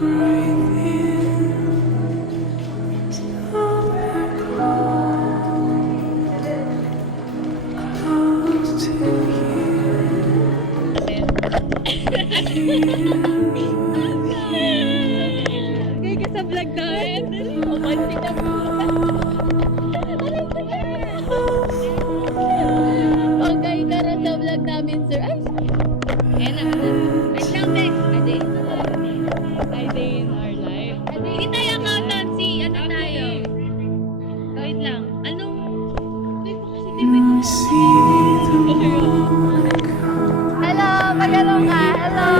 Kaya ka sa vlog namin. O, pansin na po. Okay, tara sa vlog namin, sir. Ay, ayan na. Wait lang, Bex. A day in our life. Hindi tayo accountancy. Ano tayo? Wait lang. Anong... Wait po kasi di Hello! Magano ka? Hello!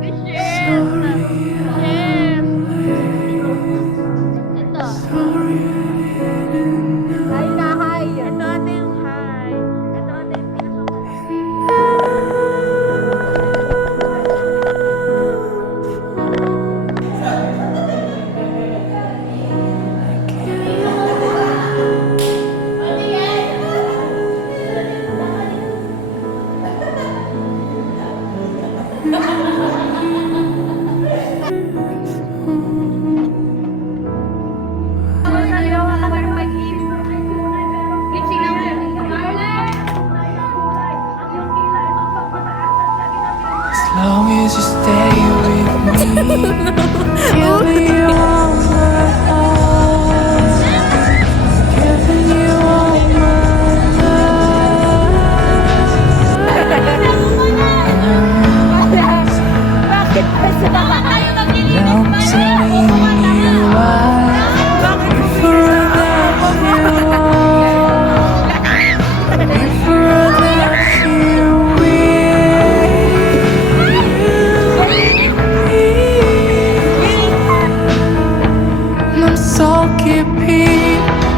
Michelle! Michelle! Ito. Hi na, hi! Ito ate yung hi. Ito ate yung pinaka-hi. As long as you stay with me, give me all my heart, giving you all my love. Now I'm telling you why. So keep